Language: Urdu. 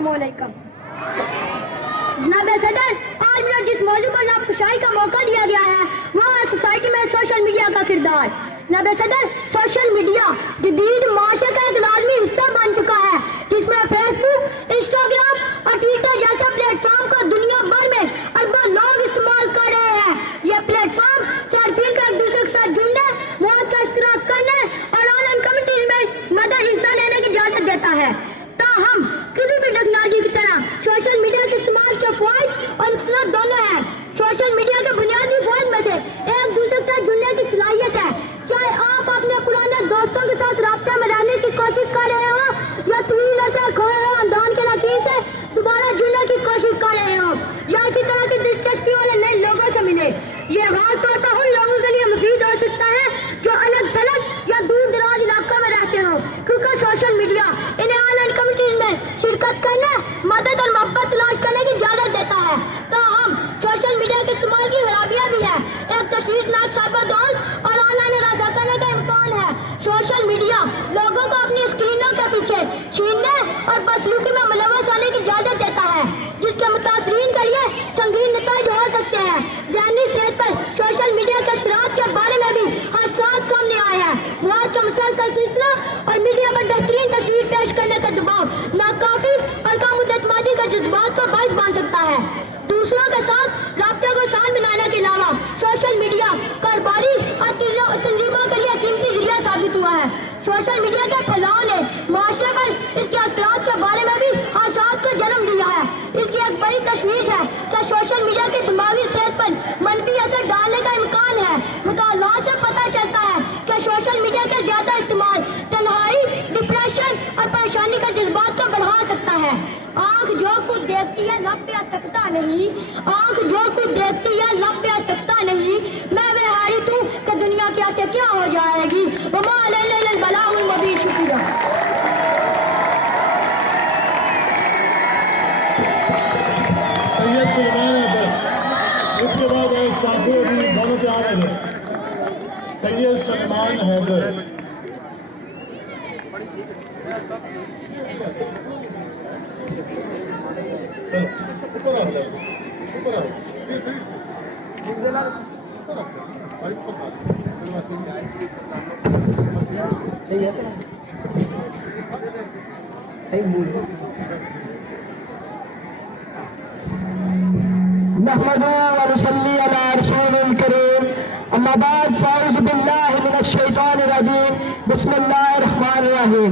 السلام علیکم۔ جناب صدر، آج مجھے جس موضوع پر ناپخشائی کا موقع دیا گیا ہے وہ ہے سوسائٹی میں سوشل میڈیا کا کردار۔ جناب صدر، سوشل میڈیا جدید معاشرے کا ایک لازمی حصہ بن چکا ہے جس میں فیس بک، انسٹاگرام اور ٹویٹر جیسے پلیٹ فارم کو دنیا بھر میں اربوں لوگ استعمال کر رہے ہیں۔ یہ پلیٹ فارم صارفین کو ایک دوسرے کے ساتھ جڑنے، مواد کا اشتراک کرنے اور آن لائن کمیونٹیز میں مدد حصہ لینے کی اجازت دیتا ہے۔ تاہم کسی بھی ٹیکنالوجی کی طرح سوشل میڈیا کے استعمال کے فوائد اور نقصانات دونوں ہیں۔ سوشل میڈیا کے بنیادی فوائد میں سے ایک دوسرے سے جڑنے کی صلاحیت ہے۔ چاہے آپ اپنے پرانے دوستوں کے ساتھ رابطہ میں رہنے کی کوشش کر رہے ہوں یا طویل عرصے کھوئے ہوئے خاندان کے نکیر سے دوبارہ جڑنے کی کوشش کر رہے ہوں یا اسی طرح کی دلچسپی والے نئے لوگوں سے ملے، یہ خاص طور پر ان لوگوں کے لیے مفید ہو سکتا ہے جو الگ تھلگ یا دور دراز علاقوں میں رہتے ہوں، کیونکہ سوشل میڈیا انہیں آن لائن کمیونٹیز میں شرکت کرنے، مدد اور محبت تلاش کرنے کی اجازت دیتا ہے۔ تاہم سوشل میڈیا کے استعمال کی خرابیاں بھی ہیں۔ ایک تشویشناک سائبر دہشت اور آن لائن ہراساں کرنے کا امکان ہے۔ سوشل میڈیا لوگوں کو اپنی اسکرینوں کے پیچھے چھیننے اور بدسلوکی میں ملوث ہونے کی اجازت دیتا ہے، جس کے متاثرین کے لیے سنگین نتائج ہو سکتے ہیں۔ ذہنی صحت پر سوشل میڈیا کے اثرات کے بارے میں بھی حادثات سامنے آئے ہیں۔ مواد کا مسلسل سلسلہ اور میڈیا پر بہترین تصویر پیش کرنے کا دباؤ ناکافی اور کم اعتمادی کے جذبات کا باعث بن سکتا ہے۔ دوسروں کے ساتھ رابطے کو آسان بنانے کے علاوہ سوشل میڈیا کاروباری اور تنظیموں کے لیے قیمتی ذریعہ ثابت ہوا ہے۔ سوشل میڈیا کے پھیلاؤ نے معاشرے پر اس کے اثرات کے بارے میں بھی حادثات کو جنم دیا ہے۔ اس کی ایک بڑی تشویش ہے کہ سوشل میڈیا کے دماغی صحت پر منفی اثر ڈالنے کا امکان ہے۔ مطالعات سے پتہ چلتا ہے کہ سوشل میڈیا کا زیادہ استعمال تنہائی، ڈپریشن اور پریشانی کے جذبات کو بڑھا سکتا ہے۔ آنکھ جو کچھ دیکھتی ہے لب پہ آ سکتا نہیں، آنکھ جو کچھ دیکھتی ہے لب پہ آ سکتا نہیں، میں بے حیرت ہوں کہ دنیا کیا سے کیا ہو جائے گی۔ وما علینا الا البلاغ المبین۔ شکریہ۔ سید سلیمان حیدر، اس کے بعد ایک ساتھی ابھی دونوں پہ آ رہے ہیں۔ سید سلیمان حیدر۔ اوپر آ جائے، اوپر آ نحمده ونصلي على رسول الكريم اما بعد فاعوذ بالله من الشيطان الرجيم بسم الله الرحمن الرحيم